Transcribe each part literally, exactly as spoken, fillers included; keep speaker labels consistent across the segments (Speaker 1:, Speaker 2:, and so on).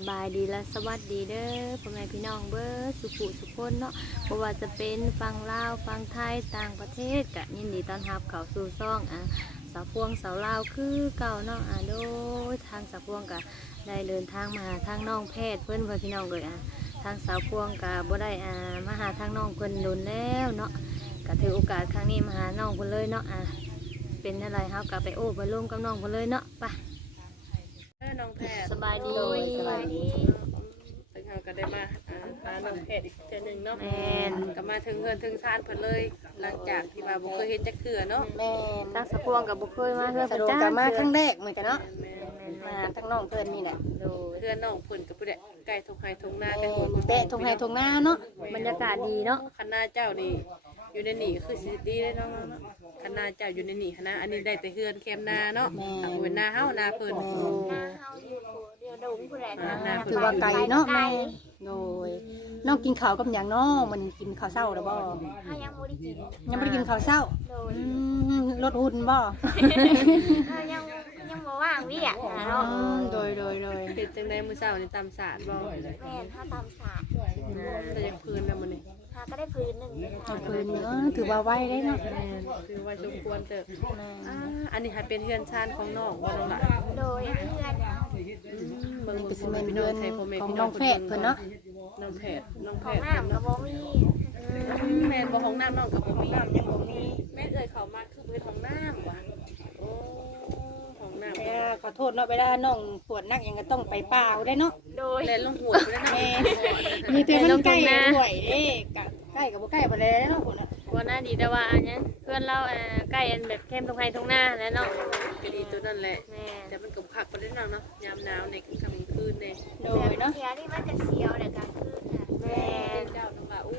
Speaker 1: บายดีและสวัสดีเด้อพ่อแม่พี่น้องเบิร์สุขุสุขคนเนาะเพราะว่าจะเป็นฟังลาวฟังไทยต่างประเทศกะยินดีต้อนรับเข้าสู่ซ่องอ่ะสาวพวงสาวลาวคือเก่าเนาะอ่ะโดยทางสาวพวงกะได้เดินทางมาหาทางน้องแพทย์เพื่อนเพื่อนพี่น้องเลยอ่ะทางสาวพวงกะบ่ได้อ่ามาหาทางน้องเพิ่นโดนแล้วเนาะกะถือโอกาสครั้งนี้มาหาน้องเพิ่นเลยเนาะอ่ะเป็นอะไรเฮากะไปโอ้ไปร่วมกับน้องเพิ่นเลยเนาะไป
Speaker 2: น้องแพทย์
Speaker 1: สบายดี
Speaker 3: สบายดี
Speaker 2: ถึงเราก็ได้มาหาน้องแพทย์อีกเจอหนึ่งเนาะ
Speaker 1: แม่น
Speaker 2: ก็มาถึงเงินถึงซานเพิ่นเลยหลังจากที่ว่าบ่เคยเห็นจักเทื่อเนาะ
Speaker 3: แม่น
Speaker 1: ทางสะพวงกับบุเคยมาเพื่อ
Speaker 3: สะดวก
Speaker 1: จ้า
Speaker 3: กับมาครั้งแรกเหมือนกันเนาะ
Speaker 2: แม่น
Speaker 3: มาทั้งน้องเพิ่นนี่แหละ
Speaker 1: โดย
Speaker 2: เพื่อนน้องเพิ่นก็บ่ได้ใกล้ทงไห้ทงนา
Speaker 3: แม่
Speaker 2: แต่หัวน
Speaker 3: แตะทงไห้ทงนาเนาะ
Speaker 1: บรรยากาศดีเนาะ
Speaker 2: คณะเจ้านี่อยู่ในนี่คือสิดีเลยเนาะคณะเจ้าอยู่ในนี่คณะอันนี้ได้แต่เฮือนแคมนาเนาะทางเป็นนาเฮานาเพิ่น
Speaker 3: แม่
Speaker 4: มาเฮาอยู่เดียวดงผู้ใดนะ
Speaker 3: ถือว่าไกลเนาะแม่โดยน้องกินข้าวกับหยังเนาะมันกินข้าวเช้าแล้วบ่
Speaker 4: ถ้ายังบ่ได้กิน
Speaker 3: ยังบ่ได้กินข้าวเช้า
Speaker 4: โดย
Speaker 3: อืมลดหุ่นบ่
Speaker 4: ถ้ายังยังบ่ว่างเวียกนะเนาะ
Speaker 3: อืมโดยโดยโดย
Speaker 2: เฮ็ดจังได๋มื้อเช้านี่ตำสาดบ่
Speaker 4: แม่นถ้าตามศาสตร์
Speaker 2: แต่ยังพื้นแล้วมื้อนี้
Speaker 4: ถ้าก็ได้พื้นหนึ่ง
Speaker 3: เอาคืนเนาะถือว่าไวได้เนาะ
Speaker 2: คือว่าสมควรเด้อ
Speaker 3: แม่
Speaker 2: อ่าอันนี้ค่ะเป็นเฮือนชานของน้องบ่น้องล่ะ
Speaker 4: โดยเพื่อน
Speaker 2: เบิ่ง
Speaker 3: นี่
Speaker 2: เบิ่
Speaker 3: ก็
Speaker 2: ง
Speaker 3: สิ
Speaker 2: พ่อ
Speaker 3: แม่
Speaker 2: แม่
Speaker 3: น
Speaker 2: พี่น้
Speaker 3: เดื
Speaker 2: อ
Speaker 3: อง น
Speaker 2: ไทยพ่อแม่
Speaker 3: ของ
Speaker 2: พี่น้
Speaker 3: น้
Speaker 2: อ
Speaker 3: อง งแพทย์เพิ่นเนาะ
Speaker 2: น้องแพทย์น้อง
Speaker 4: ข
Speaker 2: แพ
Speaker 4: อง
Speaker 2: ทย์
Speaker 4: น้ำก็บ่มี
Speaker 2: แม่นบ่ของน้ำน้องกับบ่มี
Speaker 3: น้ำยังบ่มี
Speaker 2: แม่เอ่ยเข้ามาคือเป็นของน้ำว่ะโอ้ของน้ำ
Speaker 3: แม่ขอโทษเนาะเวลาน้องปวดนักยังก็ต้องไปป่าได้เนาะ
Speaker 4: โดย
Speaker 2: เล่นลงหัวไปแล้วนะ
Speaker 3: แม่มีแต่มันใกล้ห่วยเด้กะใกล้กับบ่ใกล้บ่แล้วเนาะพุ่นน่ะ
Speaker 1: วันน่าดีแต่ว่าอันนี้เพื่อนเราอ่าใกล้อันแบบเข้มตรงไห้ตรงหน้าแล้วเนาะ
Speaker 2: ก็ดีตัวนั่นแหละ
Speaker 1: แม่
Speaker 2: แต่มันกับขักไปได้เนาะเนาะยามหนาวในกลางคืนเนี่ย
Speaker 3: โดยเนาะ
Speaker 4: เทียนี่มันจะเสียวแต่กลางคืนน่ะ
Speaker 1: แม่
Speaker 2: เจ้าน้องละอู้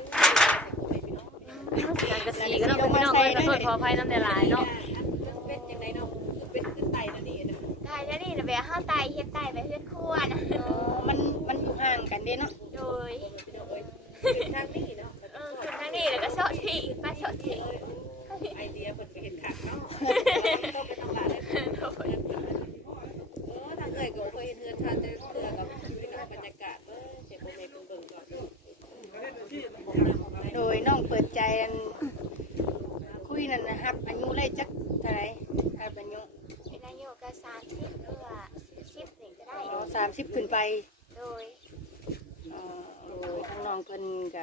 Speaker 1: สังกะสีก็ต้องพี่น้องเอ้ยขอโทษขออภัยน้ำเดือดหลายเนาะ
Speaker 2: เป็นยังไงเนาะเป็นขึ้นไตนั่นนี่นะ
Speaker 4: กายแล้วนี่น่ะแบบเฮาไตเฮ็ดไตไปเฮือนครัวนะ
Speaker 3: อ๋อมันมันอยู่ห่างกันเด้เนาะ
Speaker 4: โดย
Speaker 2: ทางนี้เนาะ
Speaker 4: เออขึ้นทางนี้แล้วก็ชอดที่ไปชอดที่
Speaker 2: ไอเดียเปิดไปเห็นขักเนาะต้องไปทำลายได้โอ้ทางเอ่ยก็เคยเห็นเฮือนชาจะเตือกับบรรยากาศเออเจ็บโมเมเป็นเบิ่งก่อน
Speaker 3: โดยน้องเปิดใจอันคุยนั่นนะครับอายุเลยจักเท่าไหร่ครับอายุ
Speaker 4: เป็นอายุก็สามสิบเพื่อสิบนี่ก็ได้
Speaker 3: อ๋อสามสิบขึ้นไป
Speaker 4: โดย
Speaker 3: อ๋อโดยทางน้องเพิ่นก็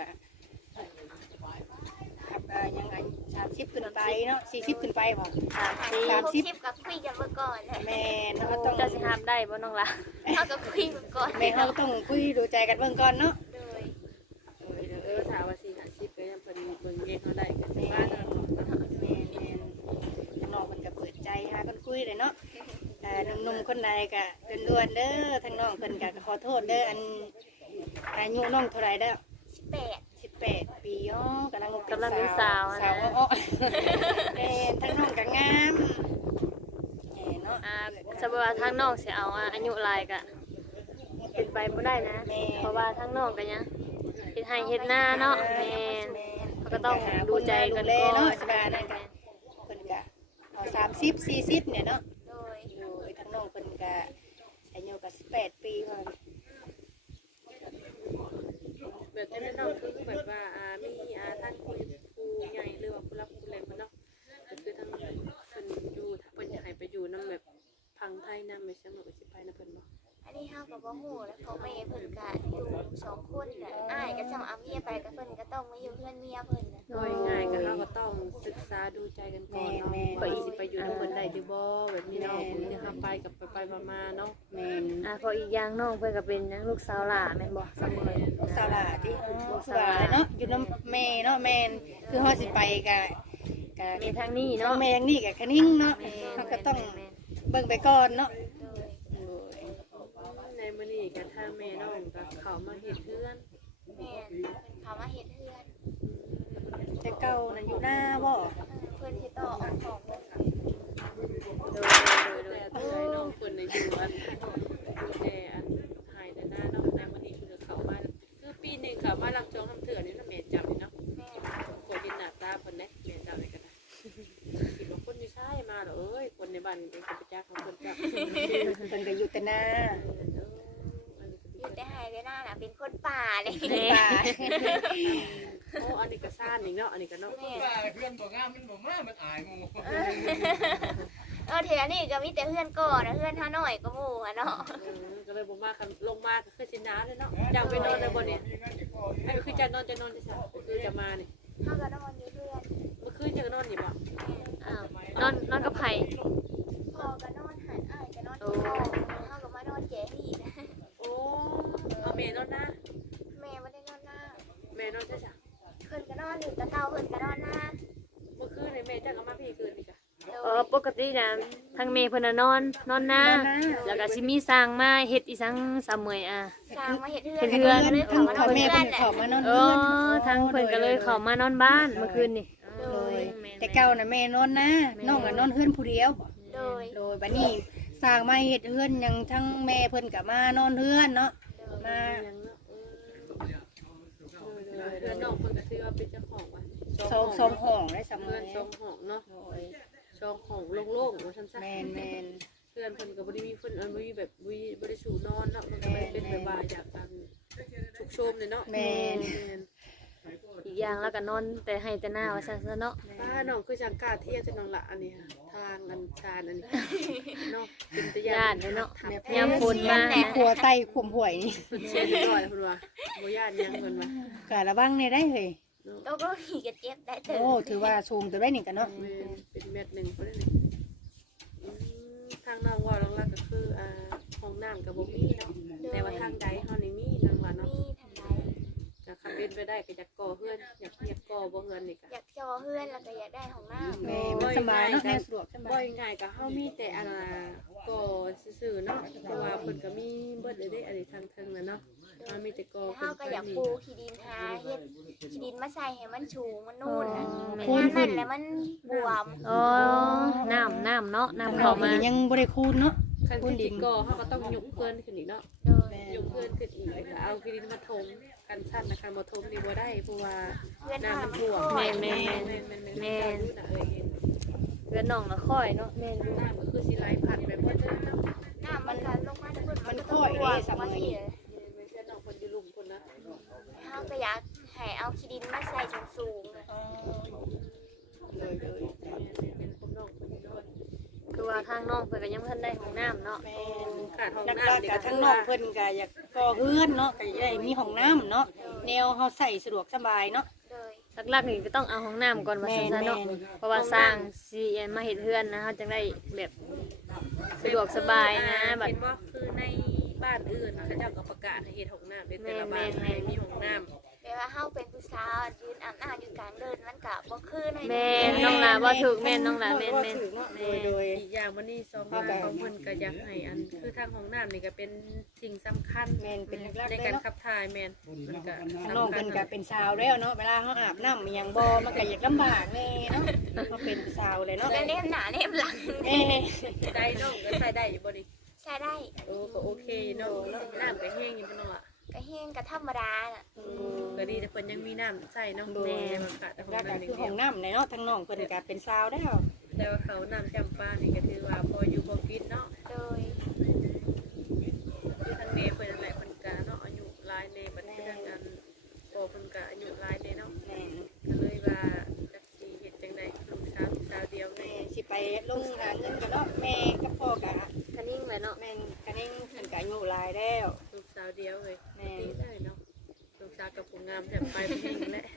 Speaker 3: ครับอ่ายังไงสามสิบขึ้นไปเนาะสี่สิบขึ้นไปบ่
Speaker 1: สามสี่
Speaker 3: สามสิบ
Speaker 4: หกกับคุยกันมาก่อนนะ
Speaker 3: แม่นเขาต้อง
Speaker 1: จะสิหามได้บ่น้องล่ะ
Speaker 4: เขาก็คุยมาก่อน
Speaker 3: แม่เขาต้องคุยดูใจกันเบิ่งก่อนเนาะ
Speaker 4: โดย
Speaker 2: เออถามว่าสี่ห้าสิบก็ยังเพิ่นเบิ่งเองเขาได้ก็สิว่าเนาะ
Speaker 3: แม่นแม่นทางน้องเพิ่นก็เปิดใจหาคนคุยเลยเนาะแต่หนุ่มๆคนใดก็ด่วนๆเด้อทางน้องเพิ่นก็ขอโทษเด้ออันอายุน้องเท่าไหร่เด้อ
Speaker 4: สิบแปด
Speaker 3: สิบแปดปีอ๋อกำลัง
Speaker 1: กำลังเป็นสาว
Speaker 3: สา
Speaker 1: นะ
Speaker 3: วอ้อๆแม่นทางน้องก็งามแม่เนาะ
Speaker 1: อ่าสมมติว่าทางน้องสิเอาอ่าอายุหลายก็เป็นไปบ่ได้นะ เพราะว่าทางน้องก็ยังเฮ็ดให้เฮ็ดหน้าเนาะแม่น เขาก็ต้องดูใจกันก่อน
Speaker 3: เนาะสบายนั่นก็เพิ่นก็เอาสามสิบสี่สิบเนี่ยเนาะ
Speaker 4: โดย
Speaker 3: อยู่ทางน้องเพิ่นก็อายุก็สิบแปดปีว่า
Speaker 2: แบบที่น้องคือแบบว่าอ่ามีอ่าท่านผู้ผู้ใหญ่หรือว่าผู้รับผู้แรงมันเนาะก็คือทางเพิ่นอยู่ถ้าเพิ่นอยากให้ไปอยู่นำแบบพังไทยนำไปเสมอสิไปนะเพิ่นบ่
Speaker 4: อันนี้เฮากับบ่ฮู้แล้วพ่อแม่เพิ่นก็อยู่สองคนน่ะอ้ายก็จะเอาเมียไปก็เพิ่นก็ต้องมาอยู่เพื่อนเมียเพิ่นน่ะ
Speaker 2: โดยง่ายก็เฮาก็ต้องศึกษาดูใจกันก่อนเนาะว่าสิไปอยู่นำเพิ่นได้หรือบ่แบบนี้เนาะเดี๋ยวเฮาไปกับไปๆมาๆเนาะ
Speaker 3: แม่น
Speaker 1: อ่าเพออีกอย่างน้องเพิ่นก็เป็นหยังลูกสาวหล่าแม่นบ่เสมอ
Speaker 3: ลูกสาวหลาที่ลูกสาวหลาเนาะอยู่น้ำแม่เนาะแม่นคือเฮาสิไปก็ก็
Speaker 1: มีทางนี้
Speaker 3: เนาะ
Speaker 1: เนาะ
Speaker 3: แม่ยังนี่ก็คะนิ่งเนาะเฮาก็ต้องเบิ่งไปก่อนเนาะ
Speaker 2: ในมื้อนี้ก็ทางแม่น้องก็เข้ามาเฮ็ดเฮือน
Speaker 4: แม่นเพิ่นเขามาเฮ็ดเฮือน
Speaker 3: แต่เก่านั่นอยู่หน้าบ่
Speaker 4: เพิ่นสิต่อออกของเพิ่น
Speaker 2: โดยโดยแต่ให้น้องเพิ่นน่ะอยู่อันแต่อันหายแต่หน้าเนาะในมื้อนี้เพิ่นก็เข้ามาคือปีนึงเข้ามารับช่วงทำเถื่อนี่นะแม่จำเนาะ
Speaker 4: แม่น
Speaker 2: กดดินหน้าตาเพิ่นเด้แม่จำได้ก็ได้คิดว่าคนอยู่ใช่มาเหรอเอ้ยคนในบ้านเป็นกระจักของเพิ่นจ้ะ
Speaker 3: เพิ่นก็อยู่แต่หน้า
Speaker 4: อยู่แต่ป่าเลย
Speaker 3: ป่า
Speaker 2: โอ้อันนี้ก็ซ่านอีกเนาะอันนี้ก็เนาะ
Speaker 5: ว่าเพื่อนบอกงามมันบอกมามันอายหมู่
Speaker 4: เออเทียนี่ก็มีแต่เพื่อนก่อนนะเพื่อนเท่าน้อยก็หมู่อะเนาะ
Speaker 2: เออก็เลยบ่มากันลงมาก็คือสิน้าเลยเนาะอยากไปนอนในบ่เนี่ยไอ้คือจะนอนจะนอนที่ซะคือจะมานี่
Speaker 4: เฮาก็นอนอยู่เพื่อน
Speaker 2: เมื่อคืนจะนอนนี่บ่
Speaker 1: อ้าวนอนนอนกับไผ
Speaker 4: พ่อก็นอนหันอ้ายก็นอนที่พ่อเฮาก็มานอนแก่นี่นะ
Speaker 2: โอ้เอาแม่นอนนะ
Speaker 4: แม่บ่ได้นอนหน้า
Speaker 2: แม่นอนซะจ้ะ
Speaker 4: เพิ่นก็นอนอยู่แตะเก่าเพิ่นก็นอนหน้า
Speaker 2: เมื่อคืนนี่แม่จักเอามาพี่คืนนี่จ้ะ
Speaker 4: โด
Speaker 1: เออย ปกตินะทางเมย์เพิ่นน่ะนอนนอนหน้าแล้วก็สิมีสร้างมาเฮ็ดอีสังสามมื้ออ่ะ
Speaker 4: สร้างมาเฮ็ดเฮือ
Speaker 1: เฮ็
Speaker 4: น
Speaker 1: ดเฮือน
Speaker 4: ก็เลย
Speaker 3: เพิ่
Speaker 4: เข้าน มานอน
Speaker 3: เขาแม่
Speaker 4: เฮือ
Speaker 3: เพิ่
Speaker 4: น
Speaker 3: น
Speaker 4: แหละ
Speaker 3: เข้ามานอน
Speaker 1: เอ
Speaker 3: เฮือน
Speaker 1: อทางเพิ่นก็เลยเข้ามานอนบ้านเมื่อคืนนี่
Speaker 3: โดยแต่เก่าน่ะแม่นอนนะน้องก็นอนเฮือนผู้เดียวบ่
Speaker 4: โดย
Speaker 3: โดยบัดนี้สร้างมาเฮ็ดเฮือนหยังทั้งแม่เพิ่นก็มานอนเฮือนเนาะมา
Speaker 2: ยังเนาะเออเพื่อนน้องเพิ่นก็ถือว่าเป็นเจ้าของว่ะ
Speaker 3: สองสองห้องได้สำ
Speaker 2: เพื่
Speaker 3: เร็
Speaker 2: อน
Speaker 3: จ
Speaker 2: สองห้องเนาะ
Speaker 3: โดย
Speaker 2: สองห้องโล่งๆว่าซั่นซะ
Speaker 3: แม่นแม่น
Speaker 2: เพื่อนเพิ่นก็บ่ได้มีเพิ่นเอิ้นบ่มีแบบบ่มีบ่ได้สู่นอนเนาะมันก็เลยเป็นแบบว่าอยากกันชุกโชมเลยเนาะ
Speaker 3: แม่น
Speaker 1: อีกอย่างแล้วก็นอนแต่ให้แต่หน้าว่าซั่นซะเนาะ
Speaker 2: ป้าน้องคือจังกล้าเที่ยวแต่น้องละอันนี้ค่ะทางอันชานอันนี้เนาะเป็นตะยา
Speaker 1: ญาติเนาะ
Speaker 2: ทับ
Speaker 1: ยามฝนมา
Speaker 3: ครัวไต้ข่มห่วยนี่
Speaker 2: เพิ่นเชียร์เรียบร้อยแล้วเพิ่นว่าบ่ย่านหยังเพิ่นว่า
Speaker 3: ก็ระวังเนี่ยได้เฮ้ย
Speaker 2: เนาะ
Speaker 4: โตก็ขี่ก็เจ็บได้เติบ
Speaker 3: โอ้ถือว่าสูงตัวได้นี่กันเนาะ
Speaker 2: แม่นเป็นเม็ดหนึงเพิ่นนี่อืมทางน้องว่าน้องละก็คืออ่าห้องน้ำก็บ่มีเนาะแต่ว่าทางใดเฮานี่มีน้องว่าเนาะ
Speaker 4: มีทางใด
Speaker 2: ก็คันเป็นไปได้ก็อยากก่อเฮือนอยากอยากก่อบ่เฮือนนี่ก็
Speaker 4: อยากจอเพื่อนแล้วก็อยากได้ของน้ำ
Speaker 3: แม่มันสบายเนาะแม่สะดวกสบา
Speaker 2: บ่
Speaker 3: ย
Speaker 2: ง่ายๆก็เฮามีแต่อันน่ะก่อซื่อๆเนาะเพราะว่าเพิ่นก็มีเบิดเลยเด้อันนี้ทางเทิงน่ะเนาะเฮามีแต่ก่อ
Speaker 4: เฮาก็อยากปูขี้ดินหาเฮ็ดขี้ดินมาใส่ให้มันสูงมันนู่นน่ะ
Speaker 3: คูณ
Speaker 4: งาน
Speaker 3: ขึ้
Speaker 4: นั่
Speaker 3: น
Speaker 4: นแหละมันบวม
Speaker 1: อ๋อน้ำน้ำเนาะน้ำ
Speaker 3: เขา
Speaker 1: เข้ามา
Speaker 3: ยังบ่ได้คูณเนาะ
Speaker 2: คันที่สิก่อเฮาก็ต้องยกเพิ่นขึ้นอีกเนาะ
Speaker 4: โดย
Speaker 2: ยกเพิ่นขึ้นอีกแล้วก็เอาขี้ดินมาถมกันชั้นนะคันบ่ถมนี่บ่ได้เพราะว่า
Speaker 4: เพื่อน
Speaker 2: น้ำ
Speaker 4: หา
Speaker 2: มัน
Speaker 4: มัน
Speaker 2: ท่วม
Speaker 4: ค่อย
Speaker 2: แม่นๆๆๆๆเจ้าอยู่น่ะเอ้ยเห็น
Speaker 1: เพื่อนน้องน่ะค่อยเนาะแม่นอยู่
Speaker 2: น้ำก็คือสิไหลผ่านไปหมดเลยเนาะ
Speaker 4: น้ำมันก็ลงมาทุกคน
Speaker 3: มันค่อยเด้สมัยนี้
Speaker 2: ไม่ใช่น้องเพิ่นอยู่ลุ่มเพิ่นนะ
Speaker 4: เฮาก็อยากให้เอาขี้ดินมาใส่สูงๆน่ะ
Speaker 3: เลยเลย
Speaker 2: เป็นคนน้องเพิ่นอยู่ด้วย
Speaker 1: คือว่าทางน้องเพิ่นก็ยังบ่ทันได้ห้องน้ำเนาะ
Speaker 3: แม่
Speaker 2: ขาดห้อง
Speaker 3: นัก
Speaker 2: น้ำ
Speaker 3: ลัก
Speaker 2: นี่
Speaker 3: กั
Speaker 2: ก็
Speaker 3: บ
Speaker 2: ทั้
Speaker 3: ทั้
Speaker 2: ง
Speaker 3: ง
Speaker 2: น้
Speaker 3: น้
Speaker 2: อ
Speaker 3: อง งเพิ่นก็อยากก่อเฮือนเนาะก็จะได้มีห้องน้ำเนาะแนวเฮาใส่สะดวกสบายเนาะ
Speaker 4: โดย
Speaker 1: หลักๆนี่ก็ต้องเอาห้องน้ำก่อนว่าซั่นซะเนาะ
Speaker 3: แม่น
Speaker 1: เพราะว่าสร้างสิมาเฮ็ดเฮือนนะเฮาจังได้แบบสะดวกสบายนะแบบ
Speaker 2: เห็นบ่คือในบ้านอื่นเขาเจ้าก็ประกาศให้เฮ็ดห้องน้ำในแต่ละบ้าน
Speaker 1: แม่นๆ
Speaker 2: ให้มีห้องน้ำ
Speaker 4: แต่ว่าเฮาเป็นผู้สาวยืนอาบน้ำอยู่กลางเดินมันก็บ่คือใน
Speaker 1: แม่นน้องหลาบ่ถูกแม่นน้องหลาแม่นแม่น
Speaker 3: โดยโดย
Speaker 2: อีกอย่างวันนี้ซองมาของเพิ่นก็อยากให้อันคือทางห้องน้ำนี่ก็เป็นสิ่งสำคัญ
Speaker 3: แม่นเป็นหลักๆ
Speaker 2: ใน
Speaker 3: เลย
Speaker 2: การ
Speaker 3: เนาะ
Speaker 2: ขับถ่ายแม่นมันก็
Speaker 3: ทั้งน้องเพิ่นก็เป็นสาวแล้วเนาะเวลาเฮาอาบน้ำมันยังบ่มันก็อยากลำบากแน่เนาะเฮาเป็นสาวเลยเนาะ
Speaker 4: แล้วเล่มหน้าเล่มหลัง
Speaker 3: เอ้ย
Speaker 2: ได้น้องก็ใส่ได้อยู่บ่นี่
Speaker 4: ใช้ได้
Speaker 2: โอ้ก็โอเคเนาะน้ำก็แห้งอยู่บ่เนาะอ่ะ
Speaker 4: ก็แห้งก็ธรรมดาน่ะ
Speaker 2: ก็ดีแต่เพิ่นยังมีน้ำใส่เนาะ
Speaker 3: โดย
Speaker 2: แม่มันก็แต่ห้อง
Speaker 3: แล้วก็
Speaker 2: น้ำนี่
Speaker 3: คือห้องน้ำในเนาะทั้งน้องเพิ่นก็เป็นสาวแล้ว
Speaker 2: แต่ว่าเขาน้ำจำปานี่ก็ถือว่าพออยู่พอกินเนาะ
Speaker 4: โดย
Speaker 2: คือทางเมย์เพิ่นนั่นแหละเพิ่นก็เนาะอายุหลายแน่บัดนี้ทางอันพอเพิ่นก็อายุหลายแน่เนาะ
Speaker 3: แม่น
Speaker 2: ก็เลยว่าจักสิเฮ็ดจังได๋ลูกสาวสาวเดียวแม่
Speaker 3: แม่สิไปลงหาเงินกันเนาะแม่กับพ่อก็
Speaker 1: ก็นิ่งเลยเนาะ
Speaker 3: แม่นกันเองเพิ่นก็อายุหลายแล้ว
Speaker 2: ลูกสาวเดียวเลย
Speaker 3: แม่
Speaker 2: ดีเลยเนาะลูกสาวกับผู้งามแถมไปบ่เองแหละ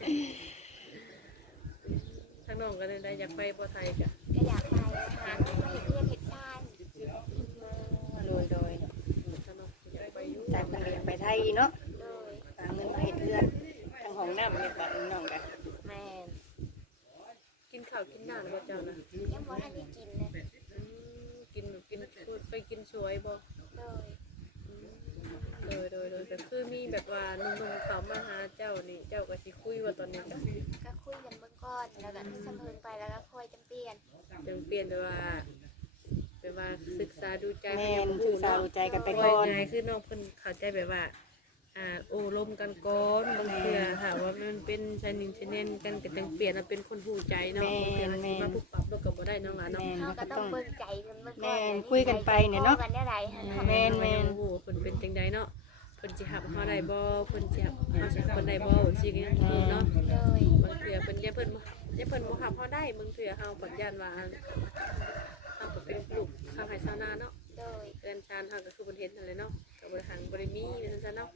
Speaker 2: ทางน้องก็เลยได้อยากไปบ่ไทยจ้ะ
Speaker 4: ก็อยากไปหาเงินมาเฮ็ดเรียนเฮ็ดชาน
Speaker 3: โดยโดย
Speaker 2: ทางน้องอยากไปอยู่
Speaker 3: จากเพิ่นก็อยากไปไทยเนาะ
Speaker 4: โดย
Speaker 3: หาเงินมาเฮ็ดเรือนทางห้องน้ำเนี่ยบัดน้องก็
Speaker 1: แม่น
Speaker 2: กินข้าวกินน้ำบ่เจ้านะ
Speaker 4: ยังบ่ทันได้กินนะ
Speaker 2: อืมกินแบบกินไปกินสวยบ่
Speaker 4: โดย
Speaker 2: โดยโดยโดยแต่คือมีแบบว่าหนุ่มๆเขามาหาเจ้านี่เจ้าก็สิคุยว่าตอนนี้ก็
Speaker 4: ก็คุยกันเบื้องก่อนแล้วก็สะเพิงไปแล้วก็ค่อยจำเปลี่ยน
Speaker 2: จังเปลี่ยนไปว่าไปว่าศึกษาดูใจ
Speaker 3: แม่น
Speaker 2: ให้
Speaker 3: ศึกษา
Speaker 2: เนาะ
Speaker 3: ดูใจกันไป
Speaker 2: ไป
Speaker 3: ก่
Speaker 2: ก่
Speaker 3: อ
Speaker 2: อน นไงคือน้องเพิ่นเข้าใจแบบว่า อ่าโอ้ลมกันก่อนบางเทื่อหาว่ามันเป็นชายหนิงชายเน้นกันก็จังเปลี่ยนมาเป็นคนหูใจเนาะบางเทื่อมันสิมาปุ๊บปรับโลกก็บ่ได้น้องหลานเนาะ
Speaker 3: แม่น
Speaker 4: เฮา
Speaker 3: มัน
Speaker 4: ก็
Speaker 3: ก็
Speaker 4: ต้
Speaker 3: ต้
Speaker 4: อ
Speaker 3: อง ง
Speaker 4: เบิ่งใจกันเบื้องก่อน
Speaker 3: แม่นคุยกันไปเนี่ยเนาะ
Speaker 4: กันได้ไรหั่นน่ะ
Speaker 3: แม่น
Speaker 2: แม่นโอ้โหเพิ่นเป็นจังไดเนาะเพิ่นสิหับเฮาได้บ่เพิ่นสิหับเฮาสิหับเพิ่นได้บ่สิก็ยังอยู่เนาะ
Speaker 4: โดย
Speaker 2: บางเทื่อเพิ่นอย่าเพิ่นบ่อย่าเพิ่นบ่หับเฮาได้บางเทื่อเฮาปัญญานว่าเฮาก็เป็นลูกชาวไร่ชาวนาเนาะ
Speaker 4: โดย
Speaker 2: เอิ้นชานเฮาก็คือบ่เห็นนั่นแหละเนาะก็บ่ได้หังบ่ได้มีว่าซั่นซะเนาะ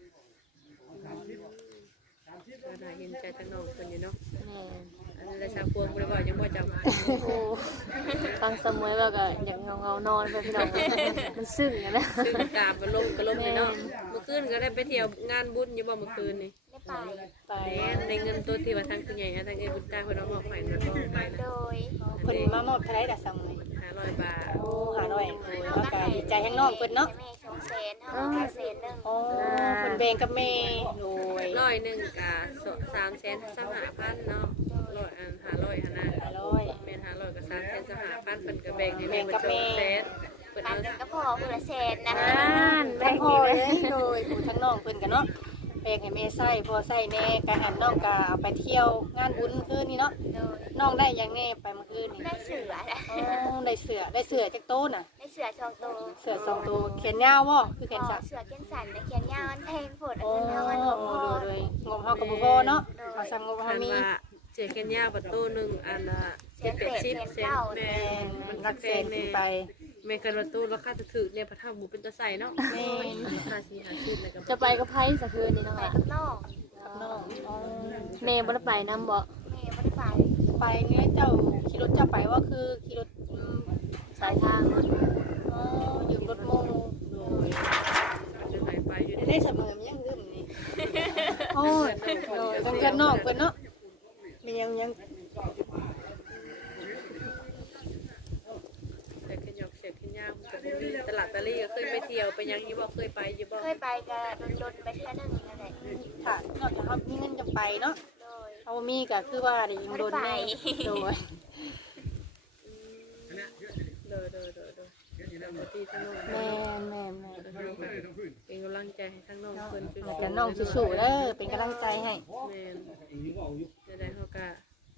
Speaker 2: ก็น่าเห็นใจทั้งน้องเพิ่นอยู่เนาะ
Speaker 1: แม่น
Speaker 2: อันนี้ได้ชาวพวงบ่ได้เว้ายังบ่จำ
Speaker 1: โอ้ฟังเสมอแล้วก็อยากเงาๆนอนไปพี่น้องมันซึ้งอะนะ
Speaker 2: ซึ่งกราบบ่ลงก็ลงเลยเนาะเมื่อคืนก็ได้ไปเที่ยวงานบุญอยู่บ่เมื่อคืนนี่
Speaker 4: ได้ไป
Speaker 3: ไป
Speaker 2: แม่นในเงินตัวที่ว่าทางผู้ใหญ่อะทางเอ้บุญตาเพิ่นเอามอบให้มันบ่ไปนะ
Speaker 4: โดย
Speaker 3: เพิ่นมามอบเท่าไหร่ล่ะสามมื้อ
Speaker 2: ห้าร้อยบาท
Speaker 3: โอ้หาร้อยโอ้ยว่าก็ดีใจทั้งน้องเพิ่นเนาะ
Speaker 4: แม่สองแสนเฮาแค่แสนหนึง
Speaker 3: โอ้เพิ่นแบ่งกับแม่โดย
Speaker 2: ร้อยหนึ่งกะสามแสนสามห้าพันเนาะร้อยอันห้าร้อยหันนะ
Speaker 3: ห้าร้อย
Speaker 2: แม่นห้าร้อยกับสามแสนสามห้าพันเพิ่นก็แบ่งให้แม่เพิ่นสองแสนเพิ่น
Speaker 4: ปั
Speaker 2: เอา
Speaker 4: นกันก็พอคนละแสนนะ
Speaker 1: อ่านแบ่
Speaker 3: ทั้ง
Speaker 1: ง
Speaker 3: พ่อ
Speaker 1: ดี
Speaker 3: เล
Speaker 1: เลย
Speaker 3: ยโดยผู้ทั้งน้องเพิ่นกันเนาะแบ่งให้แม่ใส่พ่อใส่แน่กะหันน้องกะเอาไปเที่ยวงานบุญคืนนี้เนาะ
Speaker 4: โดย
Speaker 3: น้องได้หยังแน่ไปเมื่อคืนนี่
Speaker 4: ได้เสือนะ
Speaker 3: อ๋อได้เสือได้เสือจากโต้น่ะ
Speaker 4: ได้เสือสองตัว
Speaker 3: เสือสองตัวแขนยาวบ่คือแขนสั้น
Speaker 4: เสือเขียนสันในเขียนยาวอันแพงโผดอัน
Speaker 3: โอ้
Speaker 4: เงินเฮาอัน
Speaker 3: โห
Speaker 4: บ่พอ
Speaker 3: ดูเลยงบเฮากับบ่พอเนาะเอาสั่งงบเฮา
Speaker 2: คัน
Speaker 3: มี
Speaker 2: ว่าเจเคนยาบัตโตหนึ่งอันละสิบแปดสิบเซนแม่
Speaker 3: แม่น
Speaker 2: มัน
Speaker 3: รัก
Speaker 2: แพ
Speaker 3: แส
Speaker 2: ง
Speaker 3: น
Speaker 2: แม่
Speaker 3: ขึ้นไป
Speaker 2: แม่กันบัตโตราคาถูกๆเนี่ยพระธาตุบุเป็นตะใส่เนาะ
Speaker 3: แม่น
Speaker 2: ห้าสี่ห้าสิบเลยกับ
Speaker 1: จะไปกับไผสักคืนนี่เนาะ
Speaker 4: ไป
Speaker 1: ค่ะ
Speaker 4: กับน้อง
Speaker 3: กับน้องอ๋อ
Speaker 1: แม่บ่ได้ไปนํบ่
Speaker 4: แม่บ่ได้ไป
Speaker 3: ไปเนี่ยเจ้าขี่รถเจ้าไปว่าคือขี่รถอืม
Speaker 1: สายทาง
Speaker 3: อ๋อยืมรถโมโดย
Speaker 2: จะใส่ไปอยู่
Speaker 3: ได้
Speaker 2: ใน
Speaker 3: เสมอมันยังลืมนี่
Speaker 1: โอ้ย
Speaker 3: โดยต้องกันน้องเพิ่นเนาะมันยังยัง
Speaker 2: เสียขยอกเสียขยามกับมีตลาดตะลี่ก็เคยไปเที่ยวไปยังยี่บอกเคยไปยี่บอก
Speaker 4: เคยไปก็โดนๆไปเทื่อหนึงนั่นแหละ
Speaker 3: ถ้านอกจากเฮามีเงินจะไปเนาะ
Speaker 4: โดย
Speaker 3: เฮามีก็คือว่าได้ยังโดนแน่โดย
Speaker 2: เดอเดอเดอเดอทำที่ทั้งน้อง
Speaker 3: แม่แม่แม่
Speaker 2: เป็นกำลังใจให้ทั้งน้องเพิ่น
Speaker 3: แล้วก็น้องสู้ๆเด้อเป็นกำลังใจให้
Speaker 2: แม่นจะได้เขาก็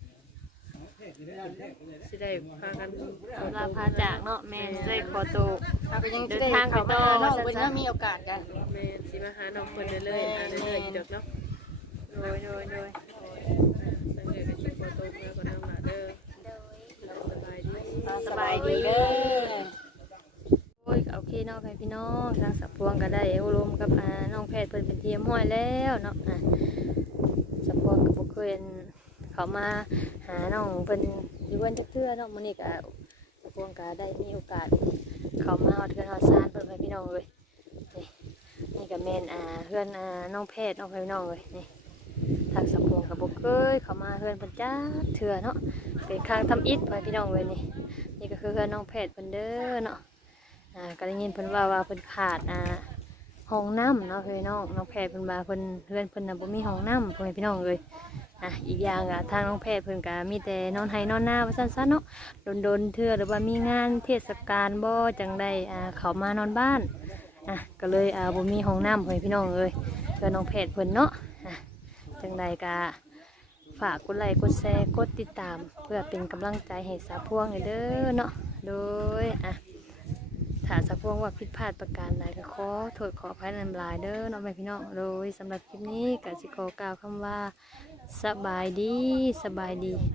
Speaker 2: สิได้พากัน
Speaker 1: ลาพาจากเนาะแม่ได้ขอตัว
Speaker 3: เราก็ยังจะได้เข้ามาหาน้องเพิ่นเนาะมีโอกาสกัน
Speaker 2: แม่สิมาหาน้องเพิ่นเรื่อยๆอ่าเรื่อยๆเด็กเนาะโดยโดยโดยสังเกตกันที่โฟโต้เมื่อก่อนน้องหลาเด้อ
Speaker 4: โดย
Speaker 2: สบายดี
Speaker 3: สบายดีเด้อ
Speaker 1: โอ้ยโอเคเนาะพี่น้องทางสับพวงก็ได้อบรมกับอ่าน้องแพทย์เพิ่นเป็นทีมห้อยแล้วเนาะอ่ะสับพวงก็บ่เคยเขามาหาน้องเพิ่นอยู่เพิ่นจักเทื่อเนาะมื้อนี้ก็สับพวงก็ได้มีโอกาสเข้ามาฮอดเทือนฮอดซานเพิ่นให้พี่น้องเลยนี่นี่ก็แม่นอ่าเฮือนอ่าน้องแพทย์น้องพี่น้องเลยนี่ทางสับพวงก็บ่เคยเข้ามาเฮือนเพิ่นจักเทื่อเนาะเป็นครั้งทำอิฐให้พี่น้องเลยนี่นี่ก็คือเฮือนน้องแพทย์เพิ่นเด้อเนาะ อ่าก็ได้ยินเพิ่นว่าว่าเพิ่นขาดอ่าห้องน้ำเนาะพี่น้องน้องแพทย์เพิ่นว่าเพิ่นเพื่อนเพิ่นน่ะบ่มีห้องน้ำพ่อแม่พี่น้องเลยอ่ะอีกอย่างอ่ะทางน้องแพทย์เพิ่นก็มีแต่นอนไห้นอนหน้าว่าซั่นๆเนาะโดนๆเทื่อหรือว่ามีงานเทศกาลบ่จังได้อ่าเข้ามานอนบ้านอ่ะก็เลยอ่าบ่มีห้องน้ำพ่อแม่พี่น้องเลยเพื่อน้องแพทย์เพิ่นเนาะอ่ะจังใดก็ฝากกดไลค์กดแชร์กดติดตาม เพื่อเป็นกำลังใจให้สาวพวงเด้อเนาะโดยอ่ะ ถ้าสะพวงว่าผิดพลาดประการใดก็ขอโทษขออภัยนำลายเด้อน้องแม่พี่น้องโดยสำหรับคลิปนี้ก็สิขอกล่าวคำว่าสบายดีสบายดี